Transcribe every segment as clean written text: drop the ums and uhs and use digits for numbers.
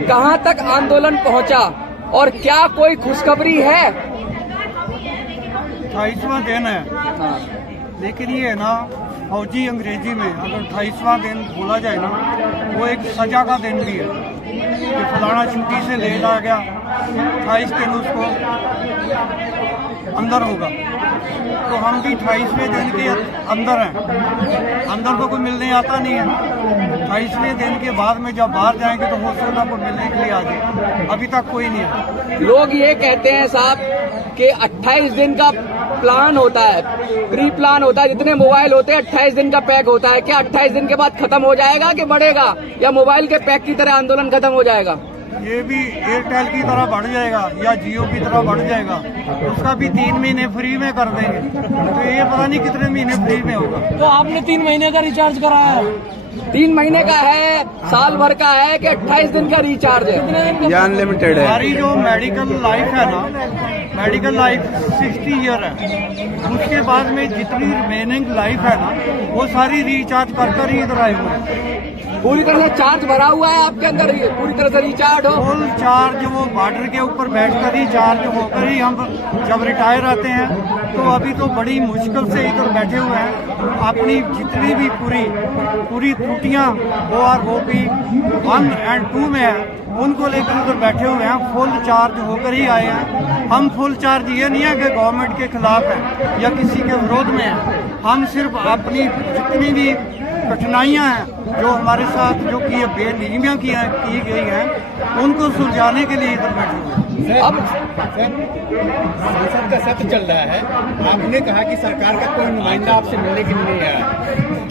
कहां तक आंदोलन पहुंचा और क्या कोई खुशखबरी है? 28वां दिन है, लेकिन ये है ना, फौजी अंग्रेजी में अगर 28वां दिन बोला जाए ना, वो एक सजा का दिन भी है कि फलाना छुट्टी से लेट आ गया, 28 दिन उसको अंदर होगा। तो हम भी 28वें दिन के अंदर हैं, अंदर तो कोई मिलने आता नहीं है। 28वें दिन के बाद में जब बाहर जाएंगे तो हो सकता है कोई मिलने के लिए आ जाए, अभी तक कोई नहीं है। लोग ये कहते हैं साहब कि 28 दिन का प्लान होता है, प्री प्लान होता है, जितने मोबाइल होते हैं 28 दिन का पैक होता है। क्या 28 दिन के बाद खत्म हो जाएगा कि बढ़ेगा, या मोबाइल के पैक की तरह आंदोलन खत्म हो जाएगा? ये भी एयरटेल की तरह बढ़ जाएगा या जियो की तरह बढ़ जाएगा, उसका भी 3 महीने फ्री में कर देंगे। तो ये पता नहीं कितने महीने फ्री में होगा। तो आपने 3 महीने का रिचार्ज कराया है? 3 महीने का है, साल भर का है कि 28 दिन का रिचार्ज है? या अनलिमिटेड है? हमारी जो मेडिकल लाइफ है ना, मेडिकल लाइफ 60 ईयर है, उसके बाद में जितनी रिमेनिंग लाइफ है ना, वो सारी रिचार्ज कर ही इधर आए हुए हैं। पूरी तरह से चार्ज भरा हुआ है आपके अंदर, पूरी तरह से रिचार्ज हो? फुल चार्ज, वो बॉर्डर के ऊपर बैठकर ही चार्ज होकर ही हम जब रिटायर आते हैं, तो अभी तो बड़ी मुश्किल से इधर बैठे हुए हैं। अपनी जितनी भी पूरी त्रुटियां OROP 1 और 2 में है, उनको लेकर उधर बैठे हुए हैं, फुल चार्ज होकर ही आए हैं। हम फुल चार्ज ये नहीं है कि गवर्नमेंट के खिलाफ है या किसी के विरोध में है, हम सिर्फ अपनी जितनी भी कठिनाइयां हैं जो हमारे साथ जो की बेनियमियां की गई हैं, उनको सुलझाने के लिए इधर बैठे हुए हैं। अब संसद का सत्र चल रहा है, आपने कहा कि सरकार का कोई नुमाइंदा आपसे मिलने के लिए नहीं आया,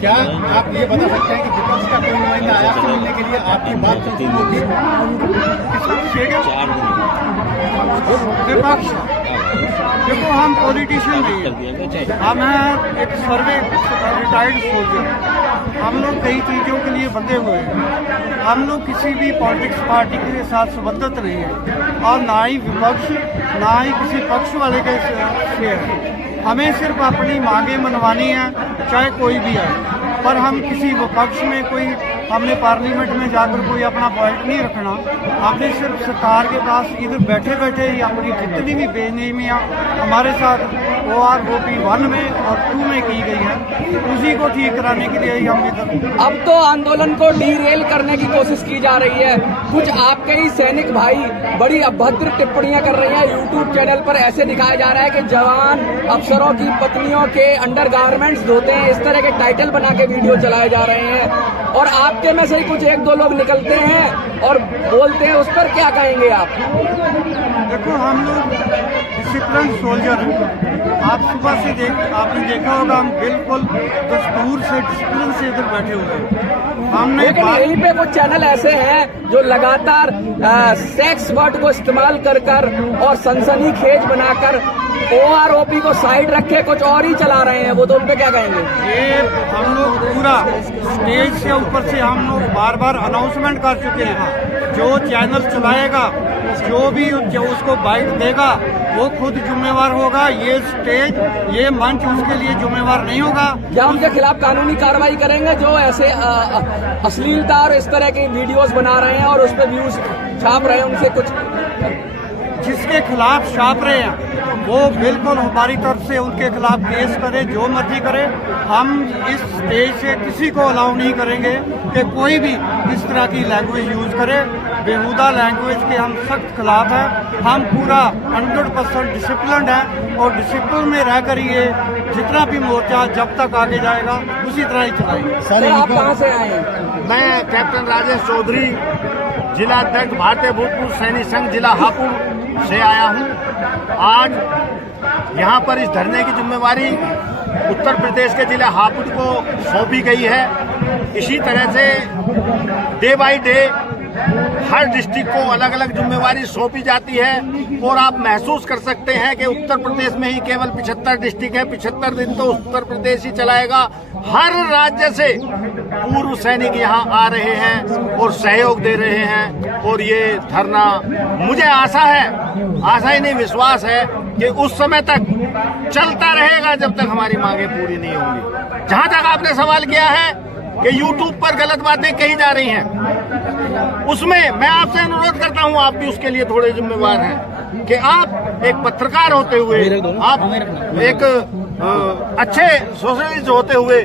क्या आप ये बता सकते हैं कि विपक्ष का कोई नुमाइंदा आया आपसे मिलने के लिए? आपकी बात सुनती होगी विपक्ष। देखो, हम पॉलिटिशियन नहीं है, हम हैं एक सर्वे रिटायर्ड सोल्जर। हम लोग कई चीज़ों के लिए बंधे हुए हैं, हम लोग किसी भी पॉलिटिक्स पार्टी के साथ संबंधित नहीं है, और ना ही विपक्ष ना ही किसी पक्ष वाले के से है। हमें सिर्फ अपनी मांगे मनवानी है, चाहे कोई भी आए। पर हम किसी विपक्ष में कोई, हमने पार्लियामेंट में जाकर कोई अपना पॉइंट नहीं रखना। हमने सिर्फ सरकार के पास इधर बैठे बैठे ही अपनी जितनी भी बेनियमियां हमारे साथ OROP 1 में और 2 में की गई है, उसी को ठीक कराने के लिए ही हम इधर। अब तो आंदोलन को डीरेल करने की कोशिश की जा रही है। कुछ आपके ही सैनिक भाई बड़ी अभद्र टिप्पणियां कर रहे हैं यूट्यूब चैनल पर। ऐसे दिखाया जा रहा है कि जवान अफसरों की पत्नियों के अंडरगारमेंट्स धोते हैं, इस तरह के टाइटल बना के वीडियो चलाए जा रहे हैं। और आपके में से ही कुछ 1-2 लोग निकलते हैं और बोलते हैं, उस पर क्या कहेंगे आप? देखो, हम लोग डिसिप्लिन सोल्जर हैं। आप सुबह से आपने देखा होगा, हम बिल्कुल दस्तूर से डिसिप्लिन से इधर बैठे हुए हैं। हमने लेकिन यहीं पे कुछ चैनल ऐसे हैं जो लगातार सेक्स वर्ड को इस्तेमाल कर और सनसनीखेज बनाकर OROP को साइड रखे कुछ और ही चला रहे हैं, वो तो उन पे क्या कहेंगे? ये हम लोग पूरा स्टेज से ऊपर से हम लोग बार बार अनाउंसमेंट कर चुके हैं, जो चैनल चलाएगा, जो भी उसको बाइट देगा, वो खुद जिम्मेवार होगा। ये स्टेज, ये मंच उसके लिए जिम्मेवार नहीं होगा। क्या उनके खिलाफ कानूनी कार्रवाई करेंगे जो ऐसे अश्लीलता और इस तरह की वीडियोस बना रहे हैं और उस पर व्यूज छाप रहे हैं? उनसे कुछ जिसके खिलाफ छाप रहे हैं वो बिल्कुल हमारी तरफ से उनके खिलाफ केस करे, जो मर्जी करे। हम इस स्टेज से किसी को अलाउ नहीं करेंगे कि कोई भी इस तरह की लैंग्वेज यूज करे। बेहुदा लैंग्वेज के हम सख्त खिलाफ हैं। हम पूरा 100% डिसिप्लिन्ड है और डिसिप्लिन में रहकर ये जितना भी मोर्चा जब तक आगे जाएगा उसी तरह ही चलाएंगे। सर, आप कहाँ से आए हैं? मैं कैप्टन राजेश चौधरी, जिला अध्यक्ष भारतीय भूतपूर्व सैनिक संघ जिला हापुड़ से आया हूं। आज यहां पर इस धरने की जिम्मेवारी उत्तर प्रदेश के जिला हापुड़ को सौंपी गई है। इसी तरह से day by day her district को अलग अलग जिम्मेवारी सौंपी जाती है और आप महसूस कर सकते हैं कि उत्तर प्रदेश में ही केवल 75 डिस्ट्रिक्ट है। 75 दिन तो उत्तर प्रदेश ही चलाएगा। हर राज्य से पूर्व सैनिक यहाँ आ रहे हैं और सहयोग दे रहे हैं और ये धरना, मुझे आशा ही नहीं विश्वास है कि उस समय तक चलता रहेगा जब तक हमारी मांगे पूरी नहीं होंगी। जहां तक आपने सवाल किया है कि YouTube पर गलत बातें कही जा रही हैं, उसमें मैं आपसे अनुरोध करता हूं, आप भी उसके लिए थोड़े जिम्मेवार हैं कि आप एक पत्रकार होते हुए, आप एक अच्छे सोशलिस्ट होते हुए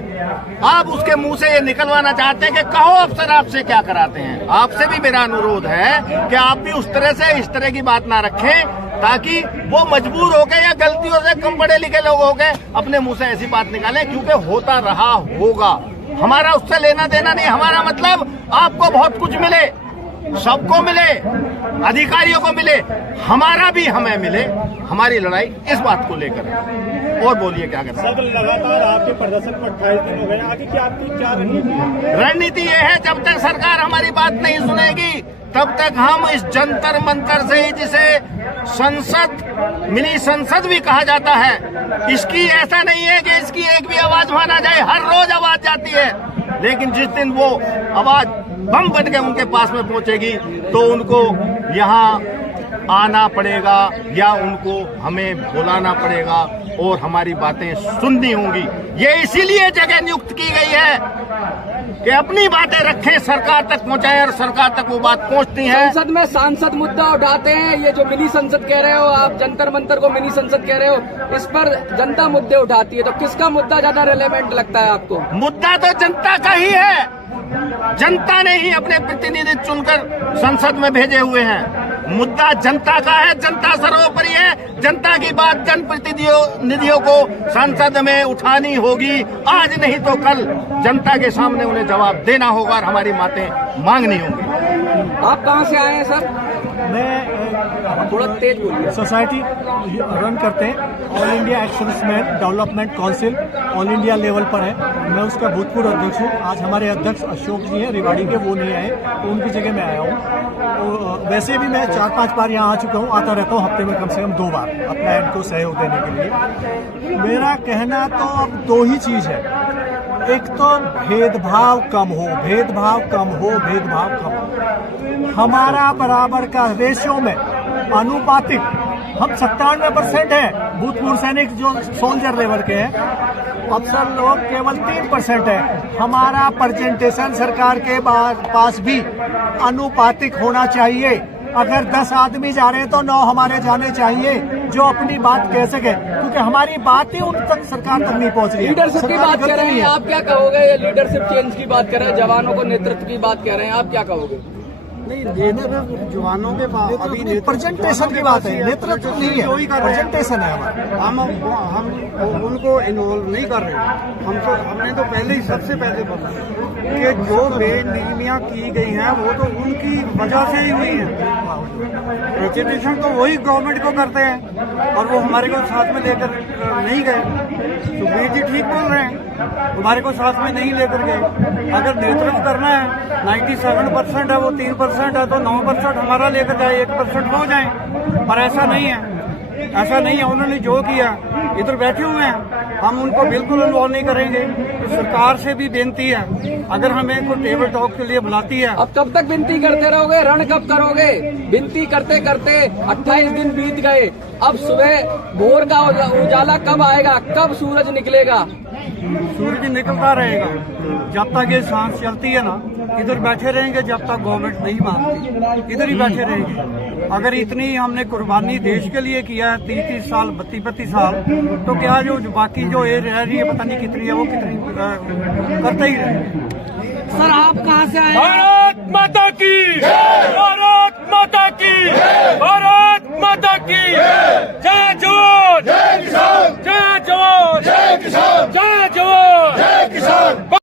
आप उसके मुंह से ये निकलवाना चाहते हैं कि कहो अफसर आपसे क्या कराते हैं। आपसे भी मेरा अनुरोध है कि आप भी उस तरह से इस तरह की बात ना रखें, ताकि वो मजबूर हो गए या गलतियों से कम पढ़े लिखे लोग हो गए अपने मुंह से ऐसी बात निकालें, क्योंकि होता रहा होगा। हमारा उससे लेना देना नहीं, हमारा मतलब आपको बहुत कुछ मिले, सबको मिले, अधिकारियों को मिले, हमारा भी हमें मिले। हमारी लड़ाई इस बात को लेकर है। और बोलिए क्या कर रहे हैं? लगातार आपके प्रदर्शन पर 28 दिन हो गए, आगे की आपकी क्या रणनीति है? रणनीति ये है, जब तक सरकार हमारी बात नहीं सुनेगी तब तक हम इस जंतर मंतर से ही, जिसे संसद मिनी संसद भी कहा जाता है, इसकी ऐसा नहीं है कि इसकी एक भी आवाज माना जाए, हर रोज आवाज जाती है, लेकिन जिस दिन वो आवाज बम बन के उनके पास में पहुंचेगी तो उनको यहाँ आना पड़ेगा या उनको हमें बुलाना पड़ेगा और हमारी बातें सुननी होंगी। ये इसीलिए जगह नियुक्त की गई है कि अपनी बातें रखें, सरकार तक पहुंचाएं, और सरकार तक वो बात पहुंचती है। संसद में सांसद मुद्दा उठाते हैं, ये जो मिनी संसद कह रहे हो आप, जंतर मंतर को मिनी संसद कह रहे हो, इस पर जनता मुद्दे उठाती है, तो किसका मुद्दा ज्यादा रिलेवेंट लगता है आपको? मुद्दा तो जनता का ही है, जनता ने ही अपने प्रतिनिधि चुनकर संसद में भेजे हुए हैं। मुद्दा जनता का है, जनता सर्वोपरि है, जनता की बात जनप्रतिनिधियों को संसद में उठानी होगी। आज नहीं तो कल जनता के सामने उन्हें जवाब देना होगा और हमारी बातें मांगनी होंगी। आप कहाँ से आए हैं सर? मैं थोड़ा तेज बोलिए। सोसाइटी रन करते हैं, all India X-Men development council all India level पर है। मैं उसका भूतपूर्व अध्यक्ष हूँ। आज हमारे अध्यक्ष अशोक जी हैं रिवाड़ी के, वो नहीं आए, तो उनकी जगह मैं आया हूँ। तो वैसे भी मैं 4-5 बार यहाँ आ चुका हूँ, आता रहता हूँ हफ्ते में कम से कम 2 बार अपना एंड को सहयोग देने के लिए। मेरा कहना तो अब 2 ही चीज़ है, एक तो भेदभाव कम हो, भेदभाव कम हो, भेदभाव कम हो। हमारा बराबर का रेशियो में अनुपातिक हम 97% है, भूतपूर्व सैनिक जो सोल्जर लेवल के हैं, अफसर लोग केवल 3% है। हमारा प्रेजेंटेशन सरकार के पास भी अनुपातिक होना चाहिए। अगर 10 आदमी जा रहे हैं तो 9 हमारे जाने चाहिए जो अपनी बात कह सके, क्योंकि हमारी बात ही उन तक सरकार तक नहीं पहुंच रही है। लीडरशिप की बात कर रहे हैं आप, क्या कहोगे? ये लीडरशिप चेंज की बात कर रहे हैं, जवानों को नेतृत्व की बात कर रहे हैं, आप क्या कहोगे? नहीं, नेतृत्व जवानों के अभी प्रेजेंटेशन की बात है, नेतृत्व नहीं है, प्रेजेंटेशन है हमारा। हम उनको इन्वॉल्व नहीं कर रहे। हमने तो पहले ही सबसे पहले बोला कि जो बेनियमियां की गई हैं वो तो उनकी वजह से ही हुई हैं। प्रेजेंटेशन तो वही गवर्नमेंट को करते हैं और वो हमारे को साथ में लेकर नहीं गए। सुखबीर जी ठीक बोल रहे हैं, हमारे को साथ में नहीं लेकर गए। अगर नेतृत्व करना है, 97% है, वो 3% है, तो 9% हमारा लेकर जाए, 1% हो जाए। पर ऐसा नहीं है, ऐसा नहीं है। उन्होंने जो किया, इधर बैठे हुए हैं, हम उनको बिल्कुल इन्वॉल्व नहीं करेंगे। तो सरकार से भी बेनती है, अगर हमें कोई टेबल टॉक के लिए बुलाती है। अब कब तक विनती करते रहोगे? रण कब करोगे? विनती करते करते 28 दिन बीत गए, अब सुबह भोर का उजाला कब आएगा? कब सूरज निकलेगा? सूरज निकलता रहेगा जब तक ये सांस चलती है ना। इधर बैठे रहेंगे जब तक गवर्नमेंट नहीं मानती, इधर ही बैठे रहेंगे। अगर इतनी हमने कुर्बानी देश के लिए किया है 30-30 साल, 32-32 साल, तो क्या जो बाकी जो ये रह रही है पता नहीं कितनी है, वो कितनी करते ही रहेंगे। सर आप कहाँ से आए? भारत माता की